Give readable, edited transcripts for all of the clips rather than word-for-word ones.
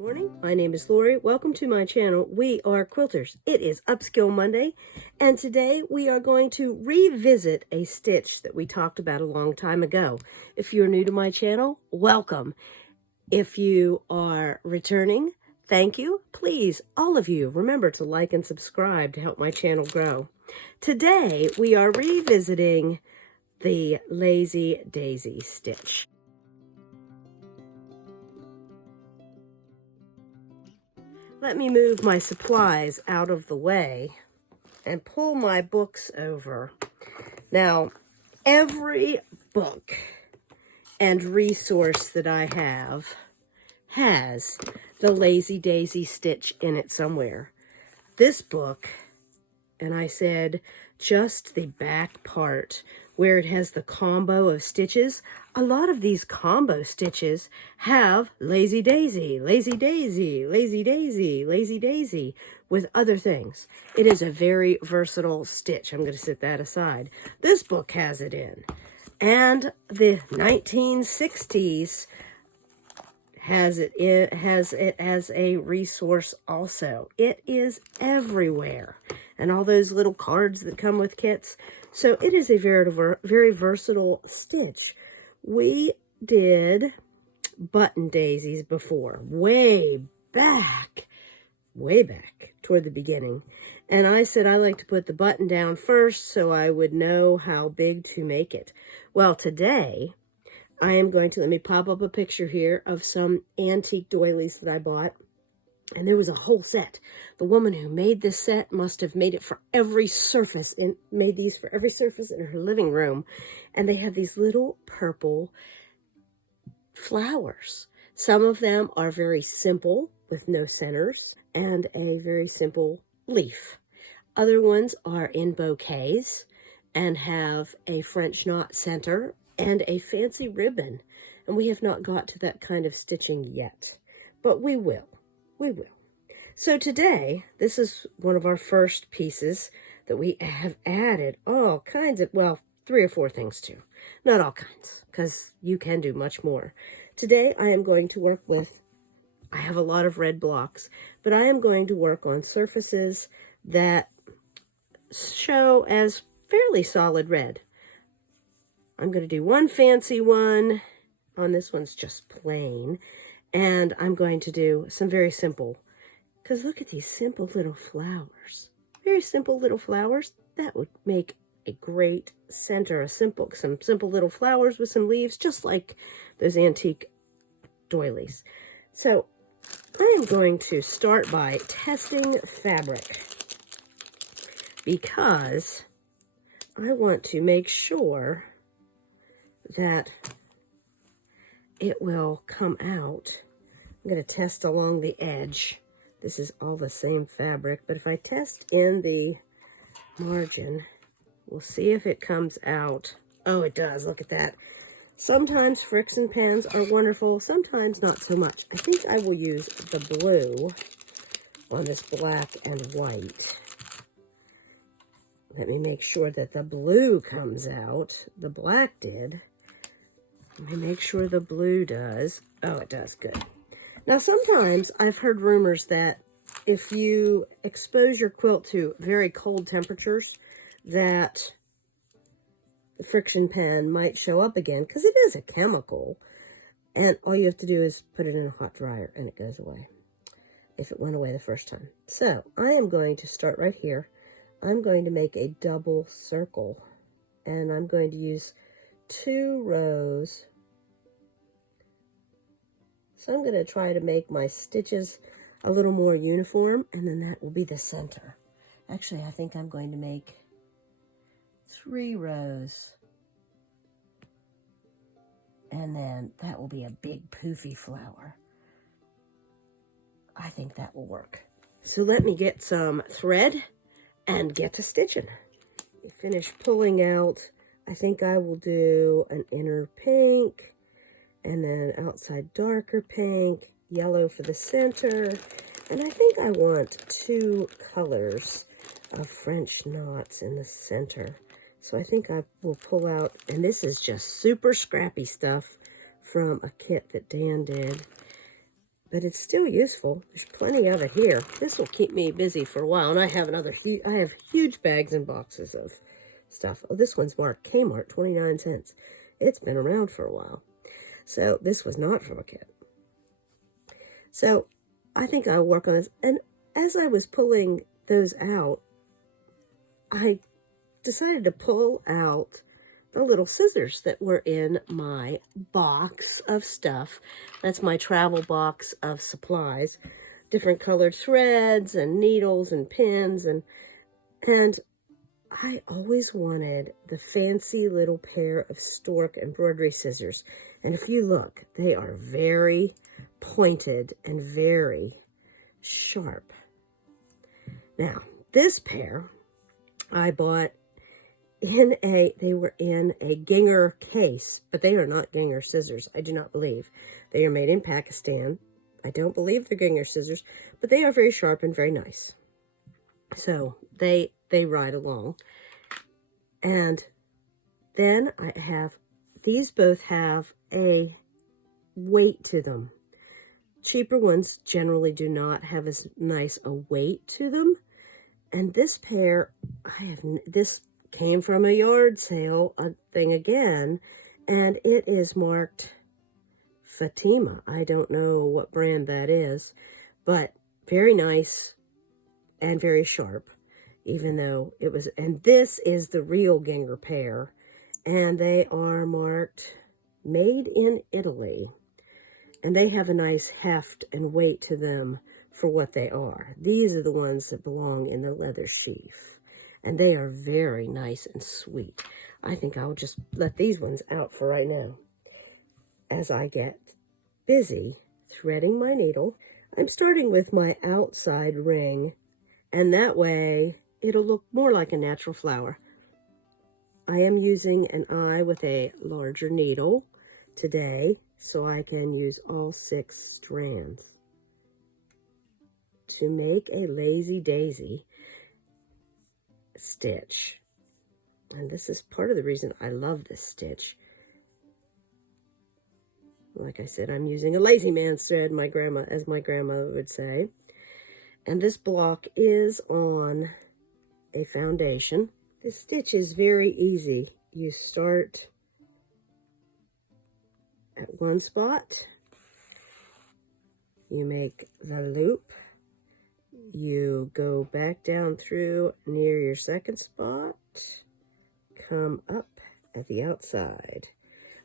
Morning, my name is Lori. Welcome to my channel. We are quilters. It is Upskill Monday, and today we are going to revisit a stitch that we talked about a long time ago. If you're new to my channel, welcome. If you are returning, thank you. Please, all of you, remember to like and subscribe to help my channel grow. Today we are revisiting the Lazy Daisy stitch. Let me move my supplies out of the way and pull my books over. Now, every book and resource that I have has the Lazy Daisy stitch in it somewhere. This book, and I said just the back part where it has the combo of stitches, a lot of these combo stitches have Lazy Daisy, Lazy Daisy, Lazy Daisy, Lazy Daisy with other things. It is a very versatile stitch. I'm going to set that aside. This book has it in. And the 1960s has it as a resource also. It is everywhere. And all those little cards that come with kits. So it is a very versatile stitch. We did button daisies before, way back toward the beginning. And I said I like to put the button down first so I would know how big to make it. Well, today I am going to, let me pop up a picture here of some antique doilies that I bought. And there was a whole set. The woman who made this set must have made it for every surface and made these for every surface in her living room. And they have these little purple flowers. Some of them are very simple with no centers and a very simple leaf. Other ones are in bouquets and have a French knot center and a fancy ribbon. And we have not got to that kind of stitching yet, but we will. We will. So today, this is one of our first pieces that we have added all kinds of, well, 3 or 4 things to. Not all kinds, because you can do much more. Today, I am going to work with, I have a lot of red blocks, but I am going to work on surfaces that show as fairly solid red. I'm going to do one fancy one. On this one's just plain. And I'm going to do some very simple, because look at these simple little flowers. Very simple little flowers. That would make a great center, some simple little flowers with some leaves, just like those antique doilies. So I am going to start by testing fabric, because I want to make sure that it will come out. I'm going to test along the edge. This is all the same fabric, but if I test in the margin, we'll see if it comes out. Oh, it does. Look at that. Sometimes friction pans are wonderful, sometimes not so much. I think I will use the blue on this black and white. Let me make sure that the blue comes out. The black did. Let me make sure the blue does. Oh, it does. Good. Now, sometimes I've heard rumors that if you expose your quilt to very cold temperatures, that the friction pan might show up again, because it is a chemical. And all you have to do is put it in a hot dryer and it goes away, if it went away the first time. So I am going to start right here. I'm going to make a double circle, and I'm going to use 2 rows. So I'm going to try to make my stitches a little more uniform, and then that will be the center. Actually, I think I'm going to make 3 rows, and then that will be a big poofy flower. I think that will work. So let me get some thread and get to stitching. Finish pulling out. I think I will do an inner pink, and then outside darker pink, yellow for the center, and I think I want 2 colors of French knots in the center. So I think I will pull out, and this is just super scrappy stuff from a kit that Dan did. but it's still useful. There's plenty of it here. This will keep me busy for a while. And I have I have huge bags and boxes of stuff. Oh, this one's marked Kmart, 29 cents. It's been around for a while. So this was not from a kit. So I think I'll work on this. And as I was pulling those out, I decided to pull out the little scissors that were in my box of stuff. That's my travel box of supplies. Different colored threads and needles and pins. And I always wanted the fancy little pair of stork embroidery scissors. And if you look, they are very pointed and very sharp. Now, this pair I bought they were in a Ginger case, but they are not Ginger scissors, I do not believe. They are made in Pakistan. I don't believe they're Ginger scissors, but they are very sharp and very nice. So they ride along. And then I have, these both have a weight to them. Cheaper ones generally do not have as nice a weight to them. And this pair, this came from a yard sale thing again, and it is marked Fatima. I don't know what brand that is, but very nice and very sharp, even though it was, and this is the real Ginger pair, and they are marked made in Italy, and they have a nice heft and weight to them for what they are. These are the ones that belong in the leather sheath. And they are very nice and sweet. I think I'll just let these ones out for right now. As I get busy threading my needle, I'm starting with my outside ring. And that way, it'll look more like a natural flower. I am using an eye with a larger needle today, so I can use all 6 strands to make a lazy daisy stitch. And this is part of the reason I love this stitch. Like I said, I'm using a lazy man's thread, as my grandma would say. And this block is on a foundation. This stitch is very easy. You start at one spot, you make the loop, you go back down through near your second spot, come up at the outside,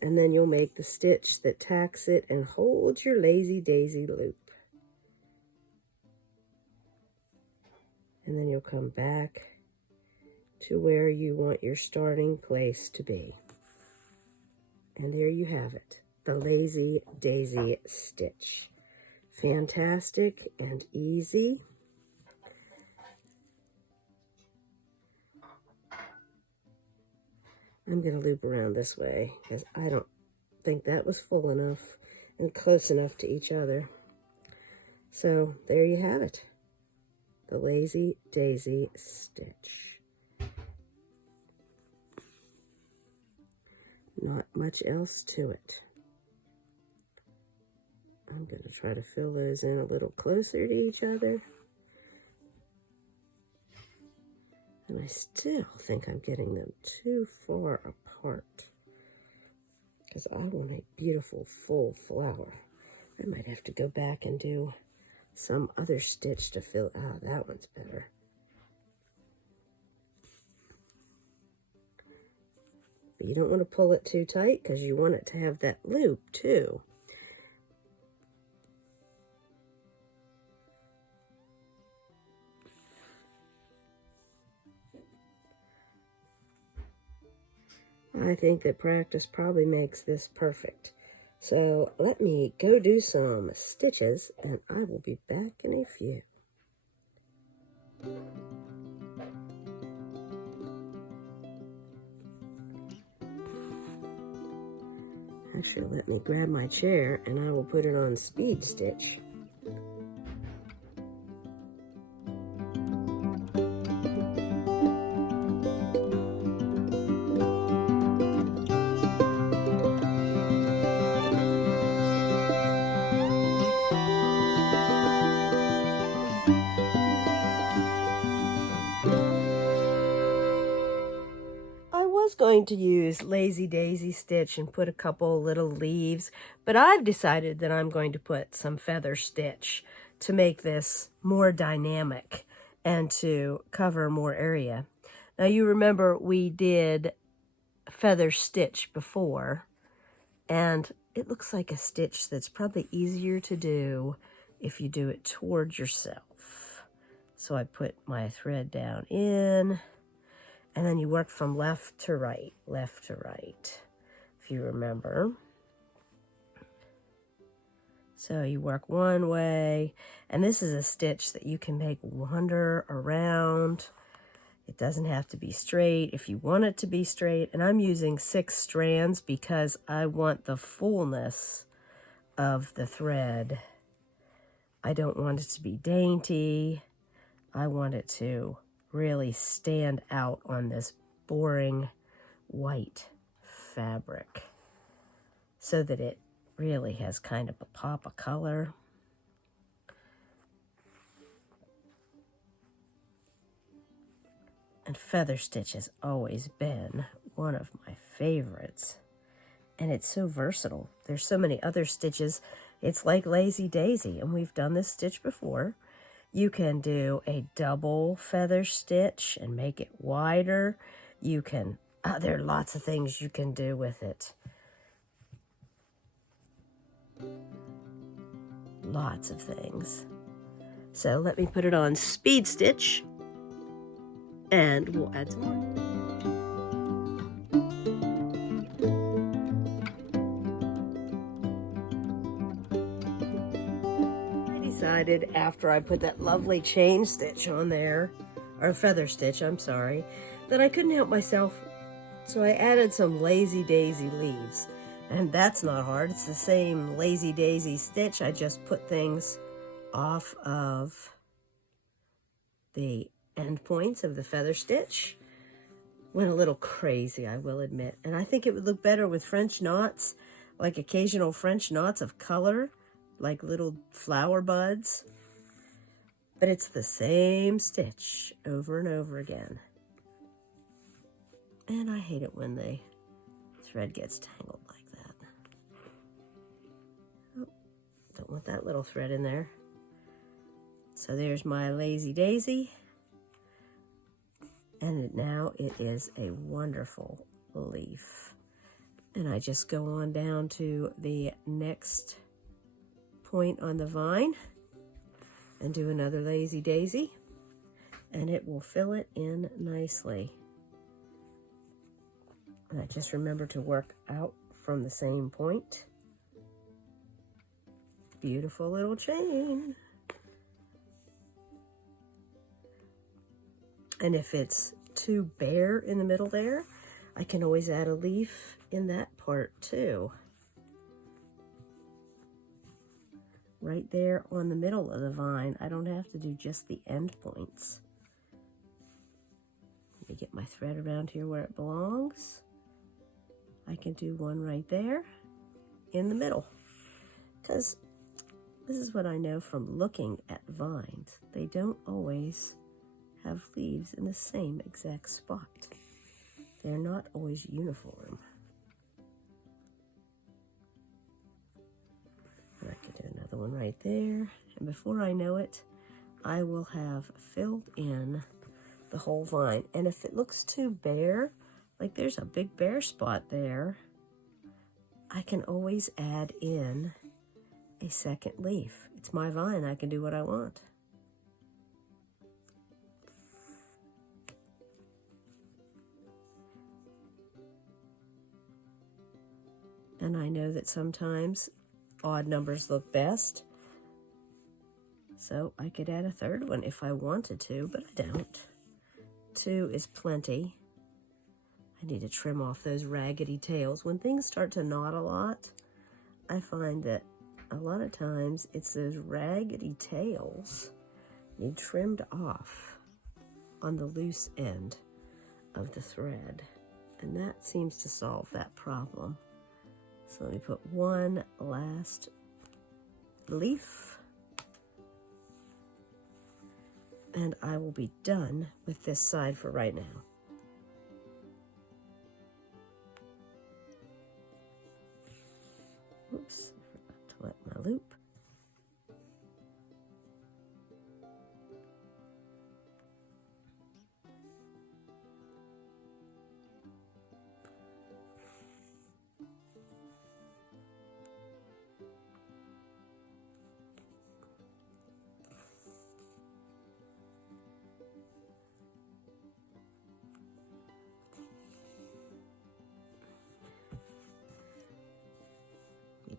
and then you'll make the stitch that tacks it and holds your lazy daisy loop. And then you'll come back to where you want your starting place to be. And there you have it, the lazy daisy stitch. Fantastic and easy. I'm going to loop around this way because I don't think that was full enough and close enough to each other. So there you have it, the lazy daisy stitch. Not much else to it. I'm going to try to fill those in a little closer to each other. And I still think I'm getting them too far apart because I want a beautiful full flower. I might have to go back and do some other stitch to fill out. That one's better. But you don't want to pull it too tight because you want it to have that loop too. I think that practice probably makes this perfect. So let me go do some stitches and I will be back in a few. Actually, let me grab my chair and I will put it on speed stitch. going to use Lazy Daisy stitch and put a couple little leaves, but I've decided that I'm going to put some feather stitch to make this more dynamic and to cover more area. Now you remember we did feather stitch before, and it looks like a stitch that's probably easier to do if you do it towards yourself. So I put my thread down in, and then you work from left to right, if you remember. So you work one way, and this is a stitch that you can make wander around. It doesn't have to be straight if you want it to be straight. And I'm using 6 strands because I want the fullness of the thread. I don't want it to be dainty. I want it to really stand out on this boring white fabric so that it really has kind of a pop of color. And feather stitch has always been one of my favorites. And it's so versatile. There's so many other stitches. It's like Lazy Daisy, and we've done this stitch before. You can do a double feather stitch and make it wider. You can, there are lots of things you can do with it. Lots of things. So let me put it on speed stitch, and we'll add some more. I decided after I put that lovely chain stitch on there, or feather stitch, I'm sorry, that I couldn't help myself. So I added some Lazy Daisy leaves. And that's not hard. It's the same Lazy Daisy stitch. I just put things off of the end points of the feather stitch. Went a little crazy, I will admit. And I think it would look better with French knots, like occasional French knots of color, like little flower buds. But it's the same stitch over and over again. And I hate it when the thread gets tangled like that. Oh, don't want that little thread in there. So there's my Lazy Daisy. And now it is a wonderful leaf. And I just go on down to the next point on the vine and do another Lazy Daisy, and it will fill it in nicely. And I just remember to work out from the same point. Beautiful little chain. And if it's too bare in the middle there, I can always add a leaf in that part too. Right there on the middle of the vine. I don't have to do just the end points. Let me get my thread around here where it belongs. I can do one right there in the middle. Because this is what I know from looking at vines. They don't always have leaves in the same exact spot. They're not always uniform. And I can do another one right there. And before I know it, I will have filled in the whole vine. And if it looks too bare, like there's a big bare spot there, I can always add in a second leaf. It's my vine, I can do what I want. And I know that sometimes odd numbers look best. So I could add a third one if I wanted to, but I don't. 2 is plenty. I need to trim off those raggedy tails. When things start to knot a lot, I find that a lot of times it's those raggedy tails need trimmed off on the loose end of the thread. And that seems to solve that problem. So let me put one last leaf. And I will be done with this side for right now.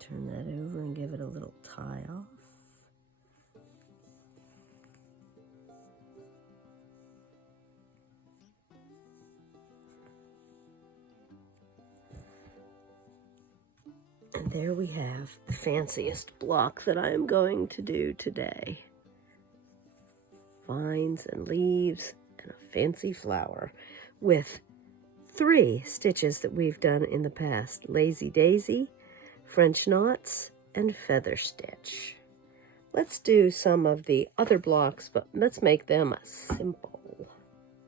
Turn that over and give it a little tie off. And there we have the fanciest block that I am going to do today. Vines and leaves and a fancy flower with 3 stitches that we've done in the past: Lazy Daisy, French knots, and feather stitch. Let's do some of the other blocks, but let's make them simple.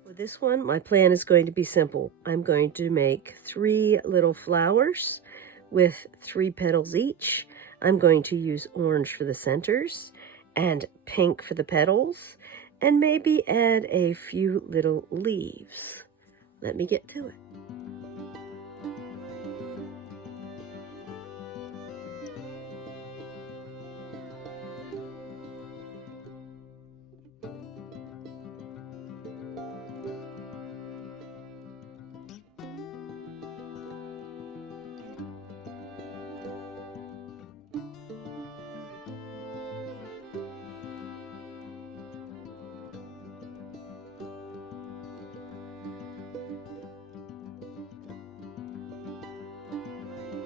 For this one, my plan is going to be simple. I'm going to make 3 little flowers with 3 petals each. I'm going to use orange for the centers and pink for the petals, and maybe add a few little leaves. Let me get to it.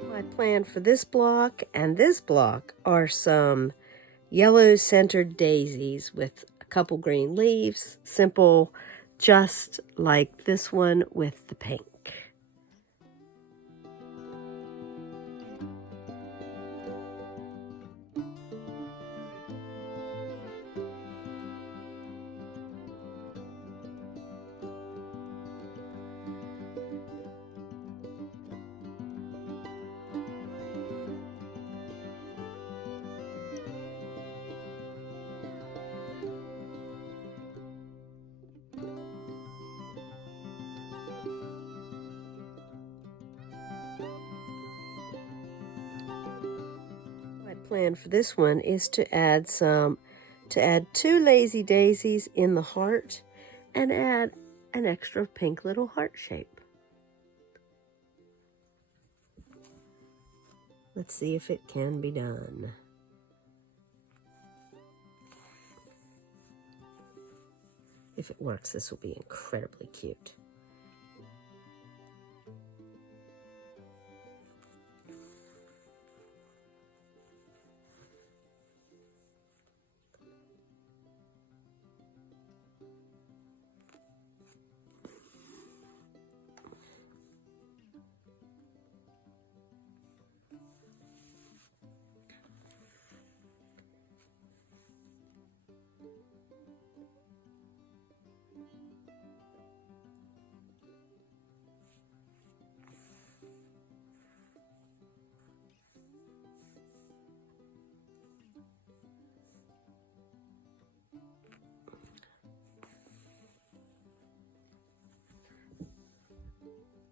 My plan for this block and this block are some yellow centered daisies with a couple green leaves. Simple, just like this one with the pink. Plan for this one is to add 2 lazy daisies in the heart and add an extra pink little heart shape. Let's see if it can be done. If it works, this will be incredibly cute.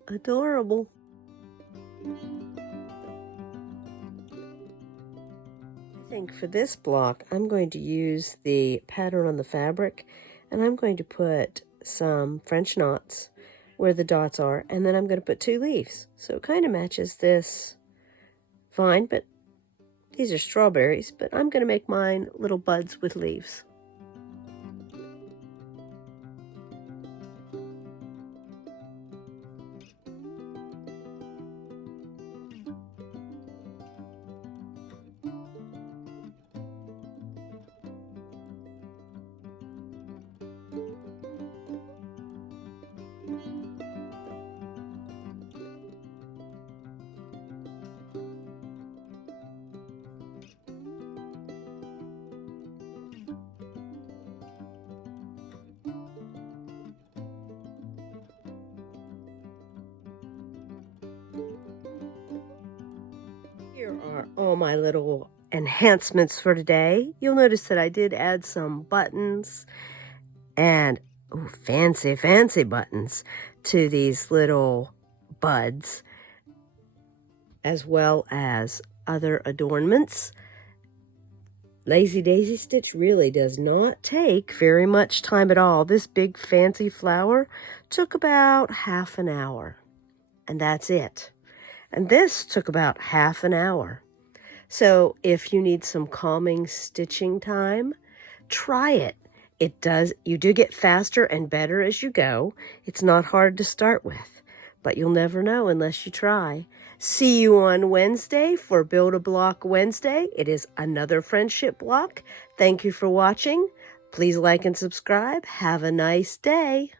Adorable. I think for this block, I'm going to use the pattern on the fabric, and I'm going to put some French knots where the dots are, and then I'm going to put 2 leaves. So it kind of matches this vine, but these are strawberries, but I'm going to make mine little buds with leaves. Here are all my little enhancements for today. You'll notice that I did add some buttons and fancy buttons to these little buds, as well as other adornments. Lazy Daisy stitch really does not take very much time at all. This big fancy flower took about half an hour, and that's it. And this took about half an hour. So if you need some calming stitching time, try it. You do get faster and better as you go. It's not hard to start with, but you'll never know unless you try. See you on Wednesday for Build a Block Wednesday. It is another friendship block. Thank you for watching. Please like and subscribe. Have a nice day.